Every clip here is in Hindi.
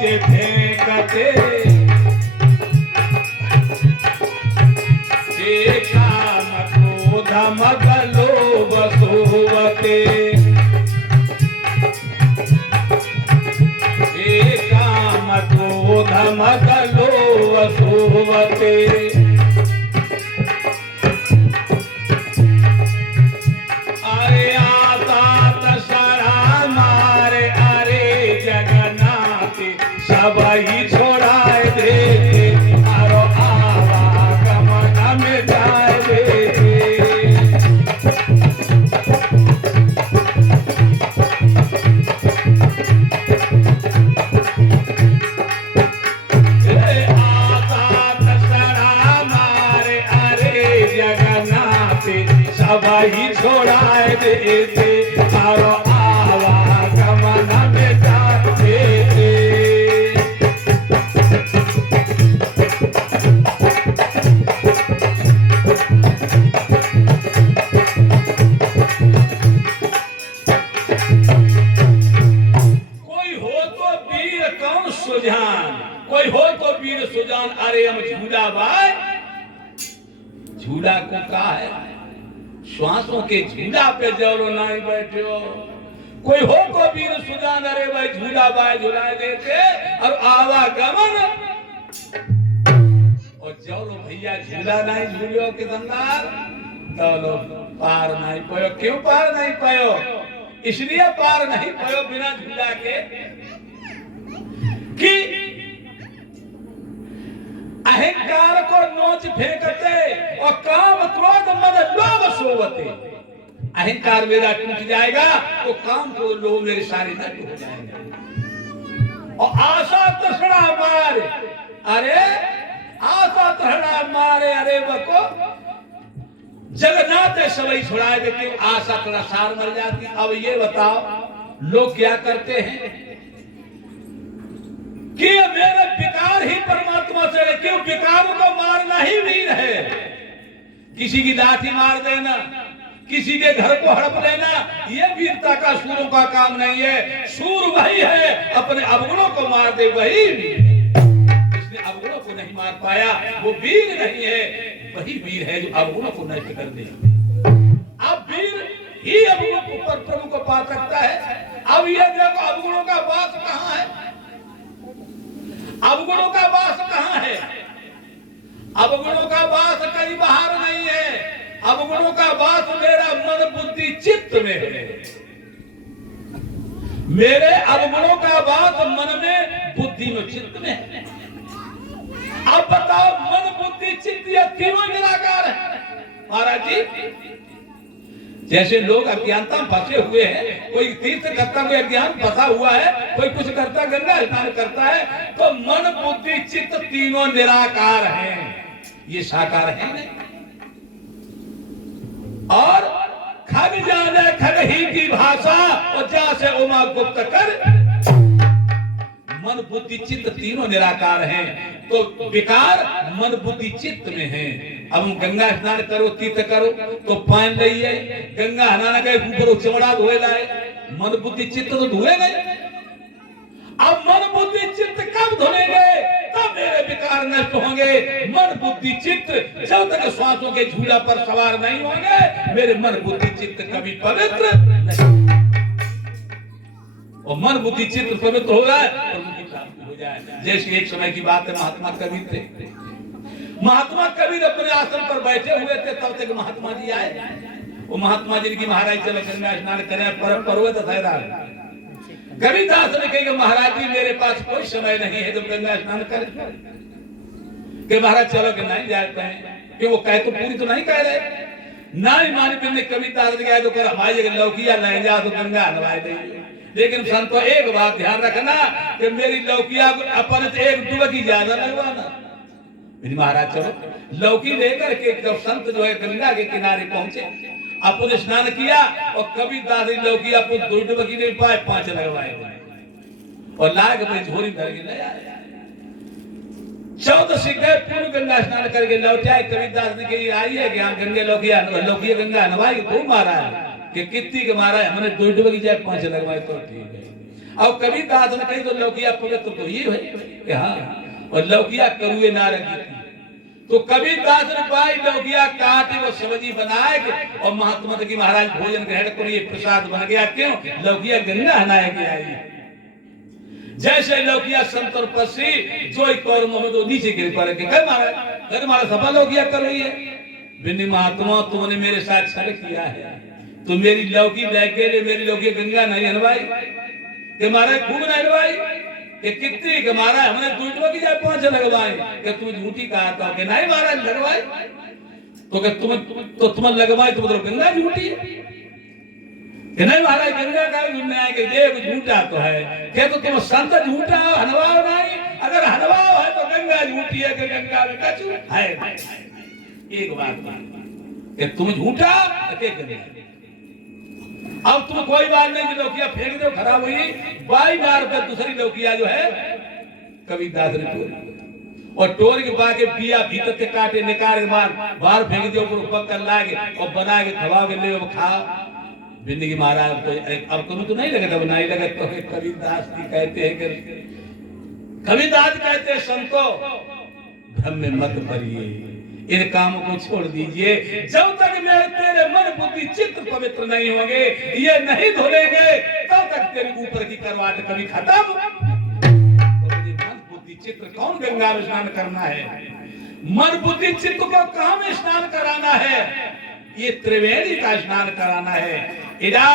नोच फेंकते काम क्रोध मद लोभ सोवते काम क्रोध मद लोभ सोवते सबही छोड़ाए देते आरो आवागमन में जाए देते आता दशहरा मारे अरे जगन्नाथ सबही छोड़ाए देते आरो आवागमन में जाए देते कोई हो तो वीर सुजान अरे हम झूला बाय झूला को कहा है श्वासों के झूला पे जौलो नहीं बैठे हो कोई हो तो वीर सुजान अरे भाई झूला बाय झुलाए देते और आवागमन और जौलो भैया झूला नहीं झूलियो के दंदार जौलो पार नहीं पायो क्यों पार नहीं पायो इसलिए पार नहीं पायो बिना झूला के कि अहंकार को नोच फेंकते और काम क्रोध मद लोभ सोवते अहंकार मेरा टूट जाएगा तो काम क्रोध लोभ मेरे सारे नष्ट हो जाएंगे और आशा तृष्णा मारे अरे आशा तृष्णा मारे अरे बको जगन्नाथ सबई छुड़ाए देते आशा तृष्णा सार मर जाती अब ये बताओ लोग क्या करते हैं कि मेरे विकार ही परमात्मा से है क्यों विकार को मारना ही वीर है किसी की लाठी मार देना किसी के घर को हड़प लेना ये वीरता का सूरों का काम नहीं है सूर वही है अपने अवगुणों को मार दे वही इसने अवगुणों को नहीं मार पाया वो वीर नहीं है वही वीर है जो अवगुणों को नष्ट कर दे अब वीर ही अवगुणों पर प्रभु को पा सकता है अब ये देखो अवगुणों का वास कहाँ है अवगुणों का वास कहाँ है अवगुणों का वास कहीं बाहर नहीं है अवगुणों का वास मेरा मन बुद्धि चित्त में है मेरे अवगुणों का वास मन में बुद्धि में चित्त में है अब बताओ मन बुद्धि चित्त ये तीनों निराकार है महाराज जी जैसे लोग अज्ञानता में फंसे हुए हैं कोई तीर्थ करता कोई अज्ञान फंसा हुआ है कोई कुछ करता गंगा स्नान करता है तो मन बुद्धि चित्त तीनों निराकार हैं ये साकार है और खग जाने खग ही की भाषा और जा से उमा गुप्त कर मन बुद्धि चित्त तीनों निराकार हैं तो विकार मन बुद्धि चित्त में है अब हम गंगा स्नान करो तीर्थ करो तो पानी लइए गंगा नहाना गए ऊपर चमड़ा धोए लाए मन बुद्धि चित्त तो धोए गए अब मन बुद्धि चित्त कब धोएंगे तब मेरे विकार नष्ट होंगे मन बुद्धि चित्त जब तक श्वासों के झूला पर सवार नहीं होंगे मेरे मन बुद्धि चित्त कभी पवित्र नहीं और मन बुद्धि चित्त पवित्र हो रहा है हो जाए जैसे एक समय की बात है महात्मा कबीर थे महात्मा कबीर अपने आसन पर बैठे हुए थे तब तक महात्मा जी आए वो महात्मा जी की महाराज चलो गंगा स्नान करें पर्वत कबीर दास ने कहा महाराज जी मेरे पास कोई समय नहीं है जब गंगा स्नान करें कि महाराज चलो कि नहीं जाते हैं कि वो कहे तो पूरी तो नहीं कह रहे ना ही मानी ने कबीर दास ने कहा तो कर हमारी लौकिया नहीं जा तो गंगा नवाए देंगे लेकिन संतो एक बात ध्यान रखना कि मेरी लौकिया अपन एक डुबकी ज्यादा लगवाना मेरी महाराज चलो लौकी लेकर के जब संत जो है गंगा के किनारे पहुंचे अपन स्नान किया और कभी दादी लौकी अपन दो डुबकी नहीं पाए 5 लगवाए और लाग में झोरी भर के ले आए 14 सिक्के पूर्ण गंगा स्नान करके लौटे आए कबीरदास ने कही आई है कि गंगे लौकिया गंगा नवाई खूब मारा है कि कितनी के मारा है हमने 2 डुबकी जाए 5 लगवाए तो ठीक है और कभी दास ने कही तो लौकिया पवित्र तो ये है हाँ, और लौकिया करुए ना रखी तो कभी दास ने पाई लौकिया काटे वो सब्जी बनाए के और महात्मा की महाराज भोजन ग्रहण करो ये प्रसाद बन गया क्यों लौकिया गंगा नहाए के आई जैसे लौकिया संतर पसी जो कौर मोहम्मद नीचे गिर पड़े के कर मारा सफल हो गया करो ये बिन्नी महात्मा तुमने मेरे साथ छल किया है तो मेरी लौकी लेके मेरी लौकी गंगा नहीं हलवाई के मारा खूब नहीं हलवाई कि कितनी के मारा हमने दूसरों की जाए 5 लगवाए कि तुम झूठी कहा था कि नहीं मारा लगवाए तो कि तुम लगवाए तो मतलब गंगा झूठी है कि नहीं महाराज गंगा का झूठना है कि देव झूठा तो है क्या तो तुम संत झूठा हो हनवाओ नहीं अगर हनवाओ है तो गंगा झूठी है कि गंगा में कछु है एक बात कि तुम झूठा के गंगा अब तुम कोई बात नहीं जो लौकिया फेंक दो खराब हुई बाई मार पे दूसरी लौकिया जो है कभी दास ने टोर और टोर के बाके पिया भीतर से काटे निकाल के बाहर फेंक दियो ऊपर पकड़ लाके और बना के खवा के ले खा बिंदी की महाराज तो अब तुम्हें तो नहीं लगा तब नहीं लगा तो कभी दास की कहते हैं कि कभी दास कहते हैं संतो भ्रम में मत पड़िए इन कामों को छोड़ दीजिए जब तक मेरे तेरे मन बुद्धि चित्त पवित्र नहीं होंगे ये नहीं धुलेंगे तब तक तेरे ऊपर की करवाट कभी खत्म तो मुझे मन बुद्धि चित्त कौन गंगा में स्नान करना है मन बुद्धि चित्त को कहां में स्नान कराना है ये त्रिवेणी का स्नान कराना है इड़ा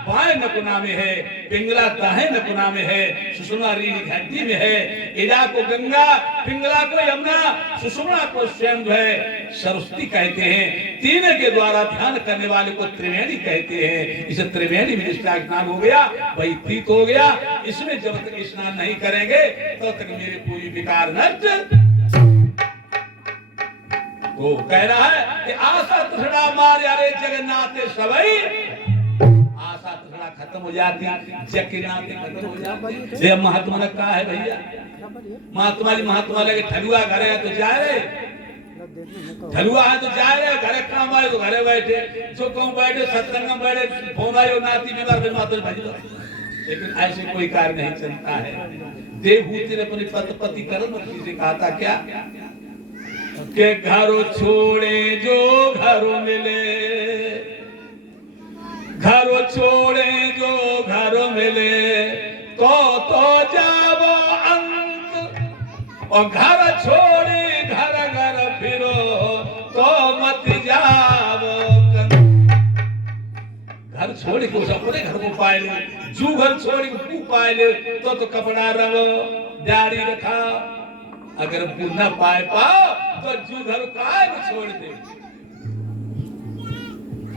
बाएं नकुना में है पिंगला दाएं नकुना में है सुषुम्ना रीढ़ घंटी में है इड़ा को गंगा पिंगला को यमुना सुषुम्ना को स्वयं जो है सरस्वती कहते हैं तीन के द्वारा ध्यान करने वाले को त्रिवेणी कहते हैं इसे त्रिवेणी में जिसका स्नान हो गया वही तीत हो गया इसमें जब तक स्नान नहीं करेंगे तब तक मेरे पूरी विकार नष्ट तो कह रहा है कि आशा तृष्णा मार यारे जगन्नाथ सवई आशा तृष्णा खत्म हो जाती जगन्नाथ खत्म हो जाती ये महात्मा ने कहा है भैया महात्मा लगे ठगुआ घर है तो जा रहे ठगुआ है तो जा रहे घरे काम आए तो घरे बैठे जो कौन बैठे सत्संग में बैठे फोन आयो नाती बीमार फिर माता भज लेकिन ऐसे कोई कार्य नहीं चलता है देवभूति ने अपनी पति कर्म से कहा था क्या के घरों छोड़े जो घरों मिले घरों छोड़े जो घरों मिले तो जावो अंत और घर छोड़े घर घर फिरो तो मत जावो घर छोड़ के उस अपने घर को पाए ले जू घर छोड़ के तू पाए ले तो कपड़ा रवो दाढ़ी रखा अगर न पाए पाओ तो जू घर का छोड़ दे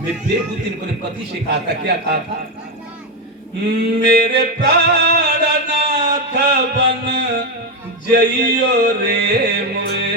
मैं देवभूति ने अपने पति से कहा था क्या कहा था मेरे प्राणनाथ बन जइयो रे मोए